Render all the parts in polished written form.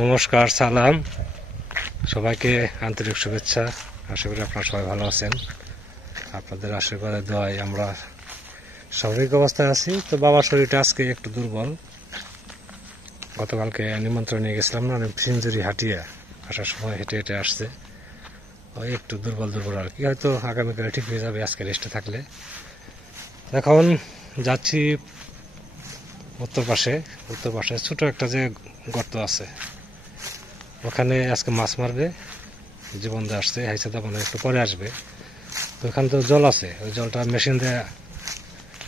নমস্কার, সালাম সবাইকে, আন্তরিক শুভেচ্ছা। আশা করি আপনারা সবাই ভালো আছেন। আপনাদের আশীর্বাদে দোয়ায় আমরা স্বাভাবিক অবস্থায় আছি। তো বাবার শরীরটা আজকে একটু দুর্বল। গতকালকে নিমন্ত্রণ নিয়ে গেছিলাম না, সিঞ্জুরি হাঁটিয়ে আসার সময় হেঁটে হেঁটে আসছে, ওই একটু দুর্বল আর কি। হয়তো আগামীকালে ঠিক হয়ে যাবে আজকে রেস্টে থাকলে। এখন যাচ্ছি উত্তর পাশে ছোট একটা যে গর্ত আছে, ওখানে আজকে মাছ মারবে। জীবন দিয়ে আসছে, হাইসাদা মানে একটু পরে আসবে। তো ওখানে তো জল আছে, ওই জলটা মেশিন দিয়ে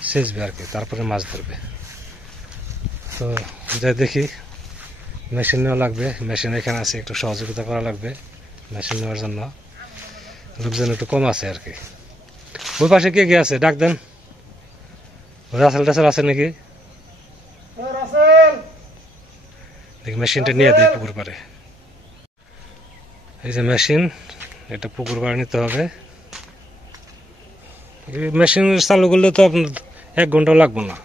সেচবে আর কি, তারপরে মাছ ধরবে। তো যাই দেখি, মেশিন নেওয়া লাগবে। মেশিন এখানে আছে, একটু সহযোগিতা করা লাগবে মেশিন নেওয়ার জন্য। লোকজন একটু কম আছে আর কি। ওই পাশে কে কে আছে ডাক দেন। রাসেল টাসেল আছে নাকি? দেখি মেশিনটা নিয়ে দিই পুকুর পাড়ে। এই যে মেশিন, এটা পুকুর পাড়ে নিতে হবে। মেশিন চালু করলে তো আপনার 1 ঘন্টাও লাগবে না।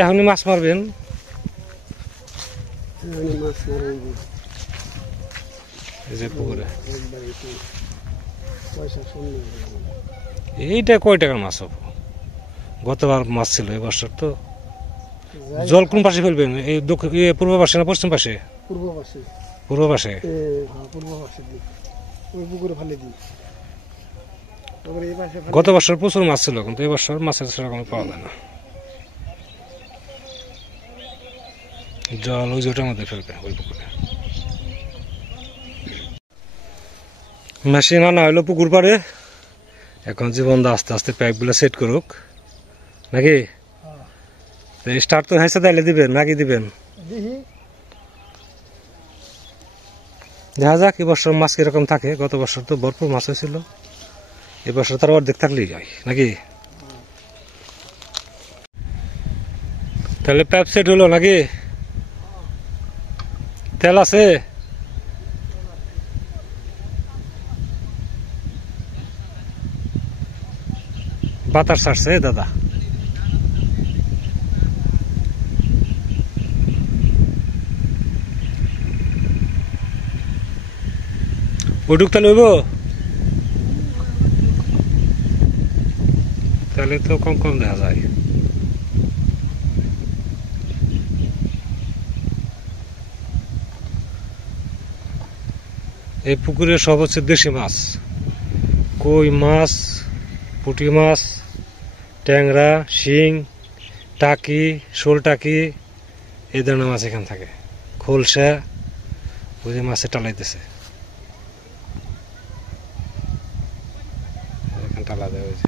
এখনই মাছ মারবেন? এই যে পুকুরে এইটা কয় টাকার মাছ হবে? গতবার মাছ ছিল, এই বছর তো জল কোন পাশে ফেলবেন? এই পূর্ব পাশে না পশ্চিম পাশে? পূর্ব পাশে। গত বছর প্রচুর মাছ ছিল, কিন্তু এই বছর মাছের সেরকম পাওয়া যায় না। জল ওই জোটার মধ্যে ফেলবে ওই পুকুরে। মেশিন আনা হলো পুকুর পাড়ে। এখন জীবন দা আস্তে আস্তে পাইপগুলো সেট করুক নাকি? স্টার্ট তো হয়েছে, তাইলে দিবেন নাকি দিবেন? দেখা যাক এবছর মাছ কিরকম থাকে। গত বছর তো ভরপুর মাছ হয়েছিল, এবছর তার অর্ধেক থাকলেই যায় নাকি? তাহলে পাইপ সেট হলো নাকি? তেল আছে? বাতাস ছাড়ছে দাদা। ওটুক তাহলে হইব? তাহলে তো কম কম দেখা যায়। এই পুকুরে সব হচ্ছে দেশি মাছ, কই মাছ, পুঁটি মাছ, ট্যাংরা, শিং, টাকি, শোল টাকি, এই ধরনের মাছ এখানে থাকে। খোলসা, ওই যে মাছে টালাইতেছে, এখানে টালা দেওয়া হয়েছে।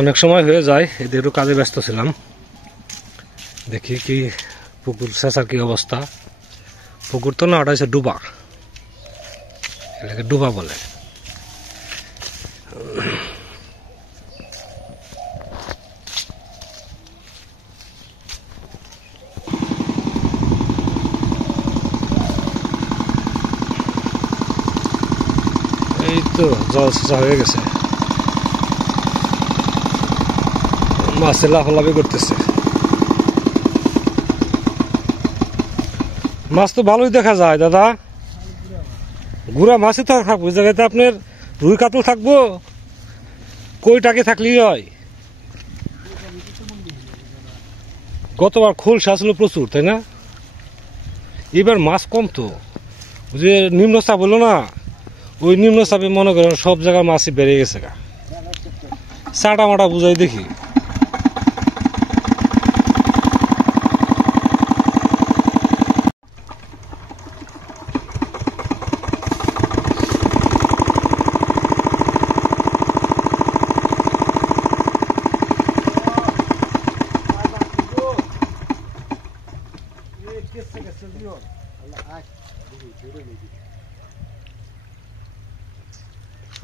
অনেক সময় হয়ে যায়, এদের একটু কাজে ব্যস্ত ছিলাম। দেখি কি পুকুর শেষার কি অবস্থা। পুকুর তো না, ওটা হচ্ছে ডুবা, এটাকে ডুবা বলে। এই তো জল শেষা হয়ে গেছে, মাছে লাফালাফি করতেছে। মাছ তো ভালোই দেখা যায় দাদা, গুড়া মাছই তো থাকবো। ওই জায়গাতে আপনার রুই কাতল থাকবো, কই টাকি থাকলেই হয়। গতবার খোলসা ছিল প্রচুর, তাই না? এবার মাছ কম তো। ওই যে নিম্নচাপ হলো না, ওই নিম্নচাপে মনে করেন সব জায়গায় মাছই বেড়ে গেছে গা। চাটা মাটা বুঝাই দেখি।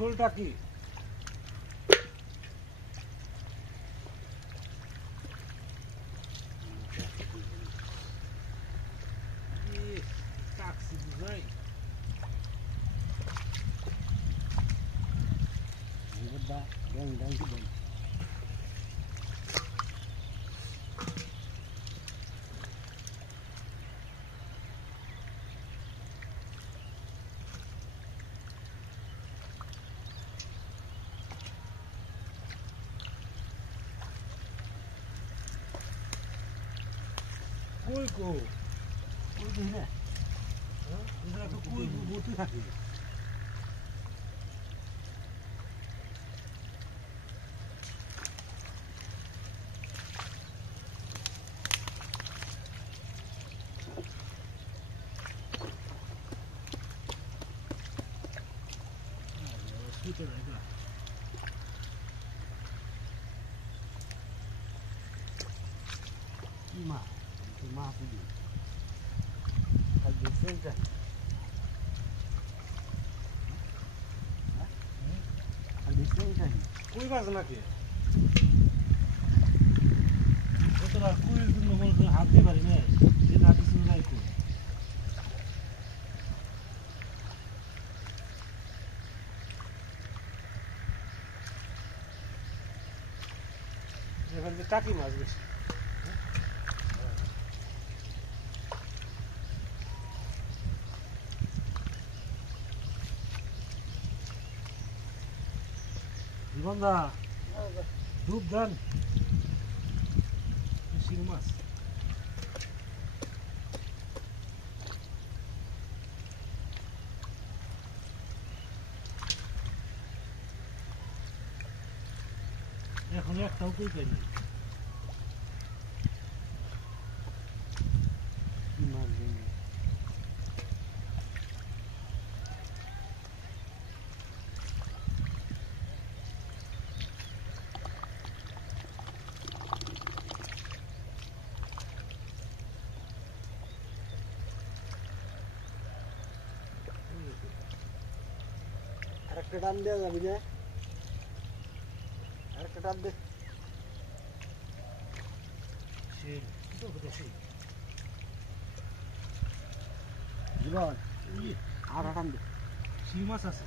শোলটা কি টাক্সি বুঝাই কই গো কই দিই না হ্যাঁ এটা তো কই বুঝতে থাকি Super, right? Maaf ini. Kalau senja. Kalau senja. Koi baz নাকি? ওটা কই জন্য বলতে হাত দিয়ে পারি না। যে না কিছু নাই কই। এখানে টাকি মাছ বেশি। জীবনদা ডুব দেন শিং মাছ এখন একটাও কই পাইনি আরেকটা টান দেওয়া যাবি না আরেকটা টান দে সেই তো কোথায় সেই জীবন আর টান দে শিং মাছ আছে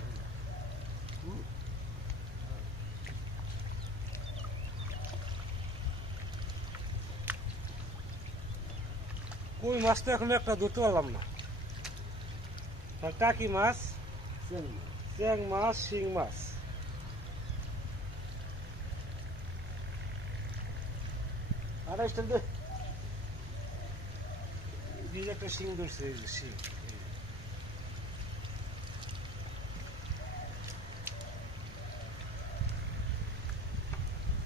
কই মাছটা এখন একটা ধরতে পারলাম না টাকি মাছ চ্যাং মাছ শিং মাছ আড়াইশটা দে এই একটা শিং ধরছে এই যে শিং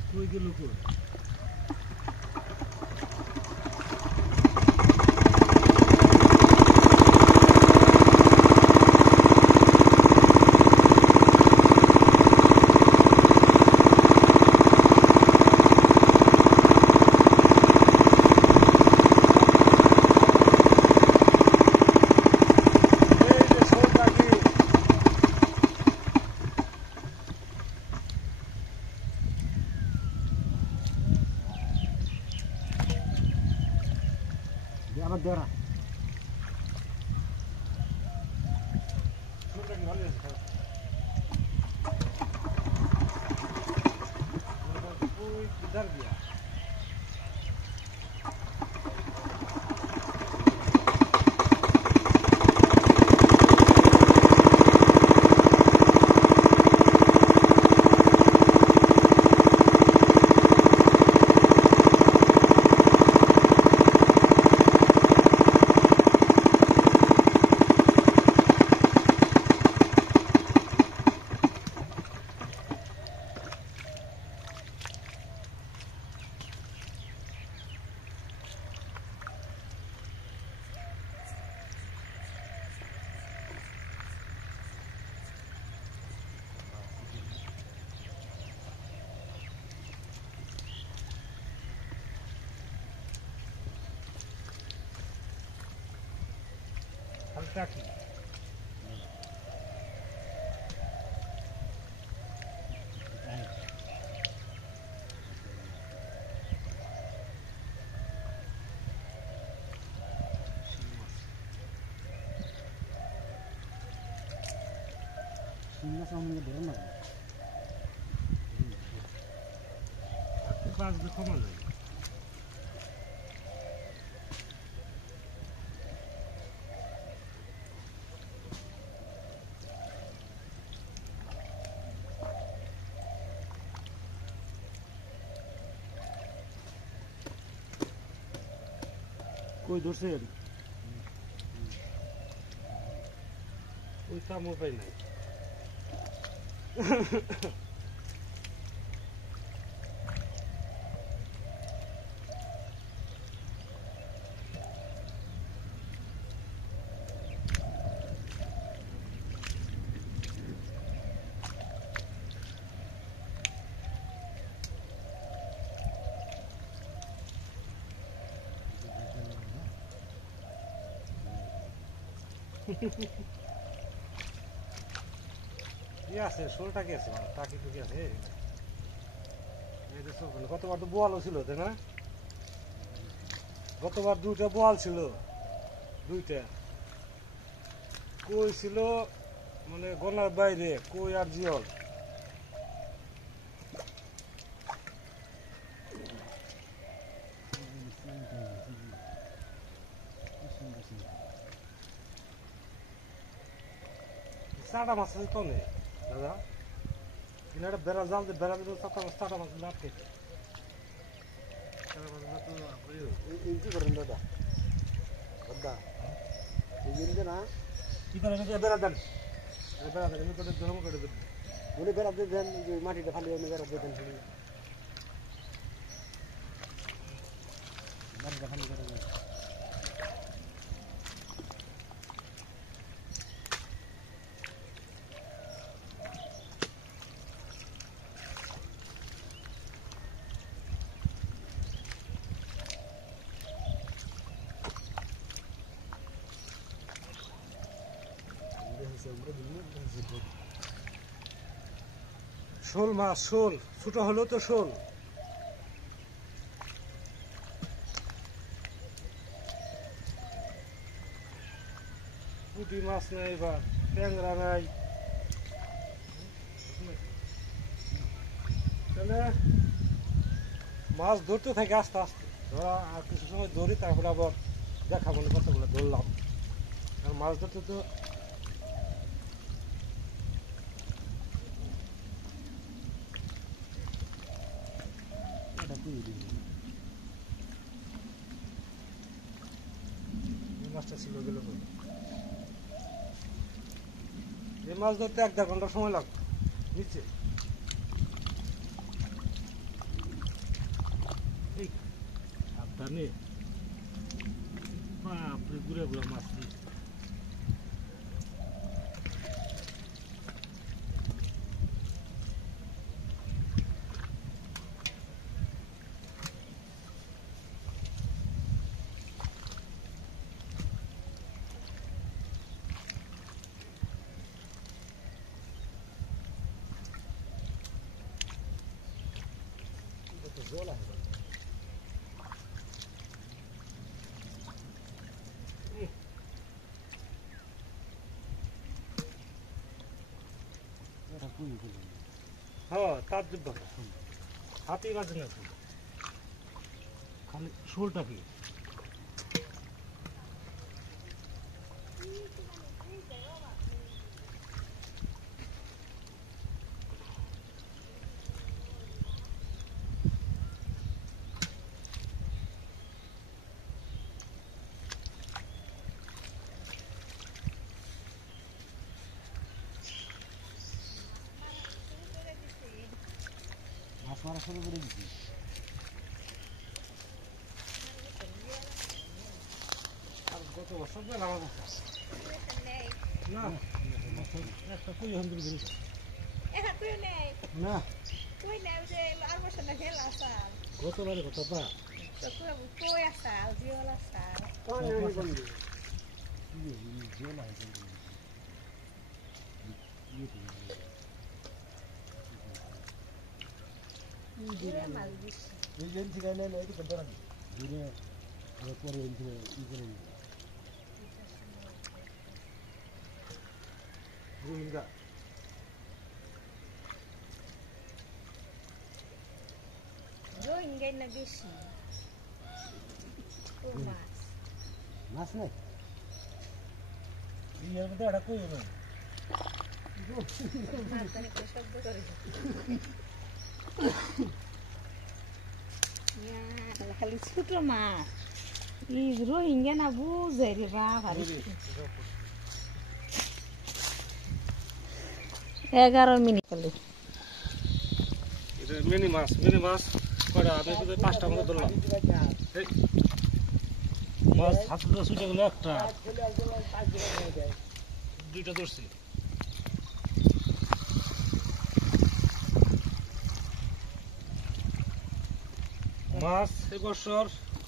কই গেল কই আবার ধরা ভালো আছে দিয়া টাকি মাছ আমাকে ধরে না পাঁচ দিয়ে কমা যায় কই ধরছে ওই কামড় পাই নাই কি আছে শোলটা কি আছে মানে টাকি টুকি আছে গতবার তো বোয়ালও ছিল তাই না গতবার দুইটা বোয়াল ছিল দুইটা কই ছিল মানে গনার বাইরে কই আর জিয়ল চাটা মাছ আছে তো নেই দাদা এটা বেড়া জাল দিয়ে বেড়া দিলে চাটা মাছ আটকে এই কি করেন দাদা দাদা এই জিন্দে না কি করে বেড়া দেন বেড়া দেন তোদের জন্ম করে দেবেন উনি বেড়াতে দেন যে মাটিটা ফালি উনি বেড়াতে দেন মাটিটা ফালি করে দেন শোল মাছ শোল ছোট হলেও তো শোল পুঁটি মাছ নাই বা ট্যাংরা নাই তাহলে মাছ ধরতে থাকে আস্তে আস্তে ধরা আর কিছু সময় ধরি তারপরে আবার দেখা মনে কতগুলো ধরলাম আর মাছ ধরতে তো মাছটা ছিল গেল এই মাছ ধরতে 1-1.5 ঘন্টা সময় লাগবে নিচে এই সাবধানে বাপরে ঘুরে ঘুরে মাছ জল আছে এটা কই কই হ্যাঁ তার যুদ্ধ হাতি মাছ না খালি শোলটা কি মাছ মারা শুরু করে দিছি আর গত বছর বেলা আমার না একটা কই হন দিবি না গতবারে কথা বা জল আছে এই যে থেকে নেন ওই দিকে ধরেন ঘুরে পরে ই করে রোহিঙ্গা মাছ নাই এর মধ্যে একটা কই না খালি ছোট মাছ রোহিঙ্গা না বুঝে রে বাবা 11 মিনিট খালি এটা মিনি মাছ কয়টা আমি তো 5টা মতো ধরলাম মাছ হাতে ধরে ছুটে গেল একটা দুইটা ধরছি মাছ এবছর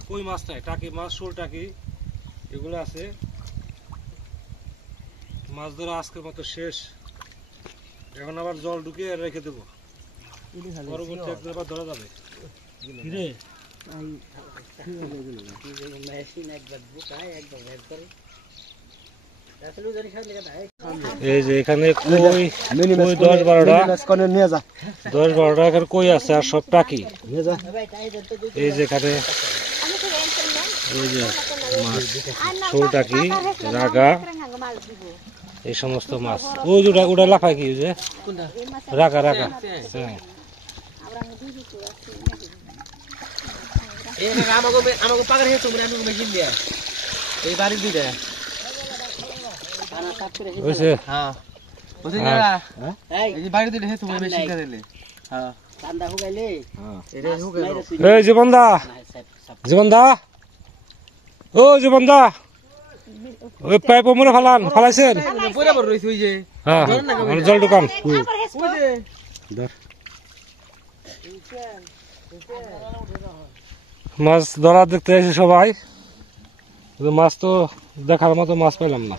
কই মাছ নাই টাকি মাছ শোল টাকি এগুলো আছে মাছ ধরা আজকের মতো শেষ এখন আবার জল ঢুকিয়ে রেখে দেবো পরবর্তী একদিন আবার ধরা যাবে এই যে এখানে কই 10-12টা এখানে কই আছে আর সব টাকি এই যে এখানে ওই যে মাছ শোল টাকি রাগা এই সমস্ত মাছ ওই যে ওটা লাফায় কি যে রাগা হ্যাঁ আমাকে পাকার হেতু আমি মেশিন দিয়া এই বাড়ির দুইটা হয়েছে হ্যাঁ বুঝলি না এই যে বাড়ির দুইটা হেতু মেশিন দিলে হ্যাঁ কান্দা হুগাইলে এটা হুগাইলো এই জীবনদা ও জীবনদা ওই পাইপ মরে ফালাইছেন পয়রা বড় রইছে ওই যে হ্যাঁ জল দোকান ওই যে মাছ ধরা দেখতে এসে সবাই মাছ তো দেখার মতো মাছ পেলাম না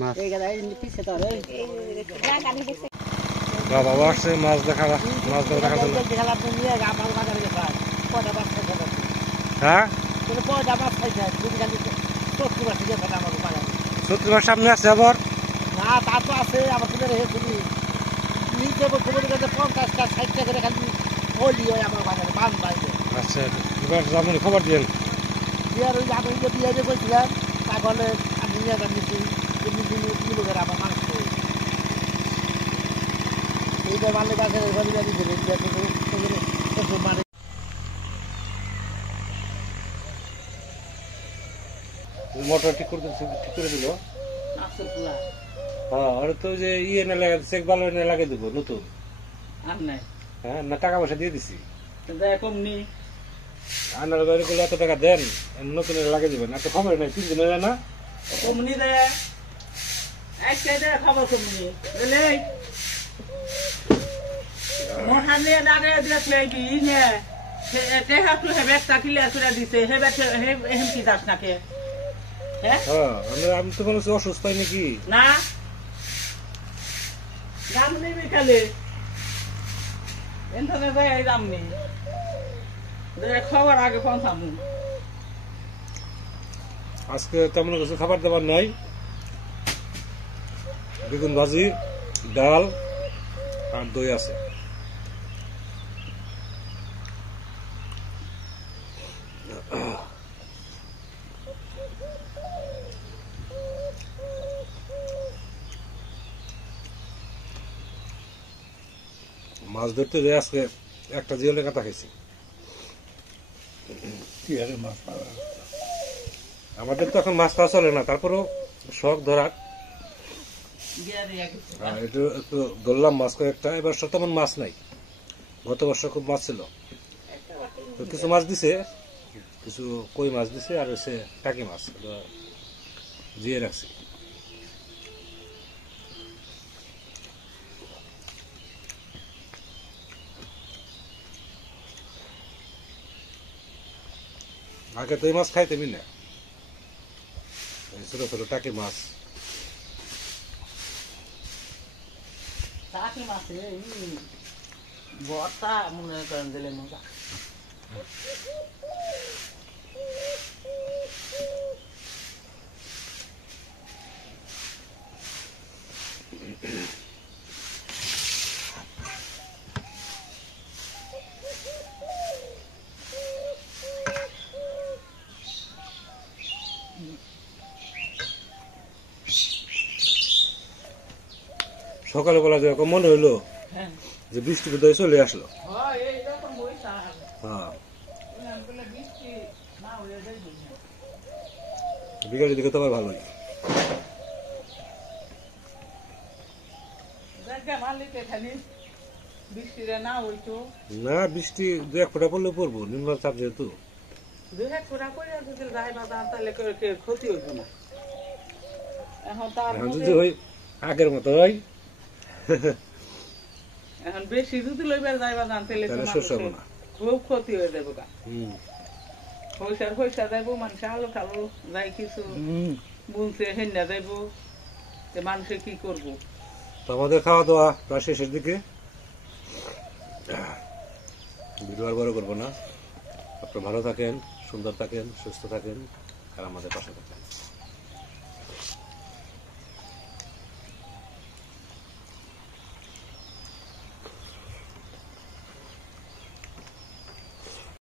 মাছ বাবা আসছে মাছ দেখার জন্য হ্যাঁ 70 মাস সামনে আছে আবার না তা তো আছে আমার কিনে রেখে তুমি নিজে খবর কাছে 50টা 60টা করে খালি বলি ওই আমার বাজারে মাছ বাইরে আচ্ছা এবার জামুনি খবর দিন বিয়ার ওই আমি যে বিয়ে যে কইছিলাম তা বলে আমি নিয়ে যাচ্ছি কিলো করে আমার মাছ এইটা মালে কাছে ঘরে যাবি তো মানে মোটর ঠিক করে দিল হ্যাঁ আর তো যে ইয়ে না লাগে চেক ভালো না লাগিয়ে দেবো নতুন হ্যাঁ না টাকা পয়সা দিয়ে দিছি কমনি আনার বাড়ি করলে এত টাকা দেন নতুন লাগিয়ে দেবেন এত খবর নাই 3 দিন হয়ে না কমনি দে আজকে দে খবর কমনি বুঝলে মোটা নিয়ে দাঁড়ে দেখলে কি নে টেহা তো হেবে তাকিলে করে দিতে হেবে হেম কি দাস নাকে হ্যাঁ আমি তো মনে হচ্ছে অসুস্থ হয় নাকি না গান নেই কালে এখানে যাই দাম নেই খবর আগে পৌঁছাবো আজকে তেমন কিছু খাবার দাবার নাই বেগুন ভাজি ডাল আর দই আছে মাছ ধরতে যে আজকে একটা জিওলে কাটা খাইছি আমাদের তো এখন মাছ খাওয়া চলে না তারপরেও শখ ধরার একটু ধরলাম মাছ কয়েকটা এবার তেমন মাছ নাই গত বছর খুব মাছ ছিল তো কিছু মাছ দিছে কিছু কই মাছ দিছে আর হচ্ছে টাকি মাছ জিয়ে রাখছি আগে তো এই মাছ খাইতেমি না ছোট ছোট টাকি মাছ টাকি মাছে বর্তা মনে করেন দিলে মজা সকালবেলা যেরকম মনে হইলো হ্যাঁ যে বৃষ্টি বোধহয় চলে আসলো। হয় এইরকম হইছে আর হ্যাঁ, বলে বৃষ্টি না হয়ে যাইব না। বিকালের দিকে তো আবার ভালোই। জায়গা মালিকে খালি বৃষ্টিরে না হইতো না, বৃষ্টি দু এক ফোঁটা পড়লে পড়বো, নিম্নচাপ যেহেতু। দুই এক ফোঁটা করে যদি যাই বাজার তাহলে ক্ষতি হইব না। এখন তার এখন মধ্যে যদি ওই আগের মতো হয় এখন বেশি যদি লইবার যাই বাজার তাহলে তো তাহলে শেষ হবে মানুষের না। খুব ক্ষতি হয়ে যাবো গা। হুম। পয়সা যাইব মানুষ আলো টালো যাই কিছু বুনছে হেন্যা যাইব মানুষে কি করব। তো আমাদের খাওয়া দাওয়া প্রায় শেষের দিকে, ভিডিও আর বড় করবো না। আপনারা ভালো থাকেন, সুন্দর থাকেন, সুস্থ থাকেন, আর আমাদের পাশে থাকেন।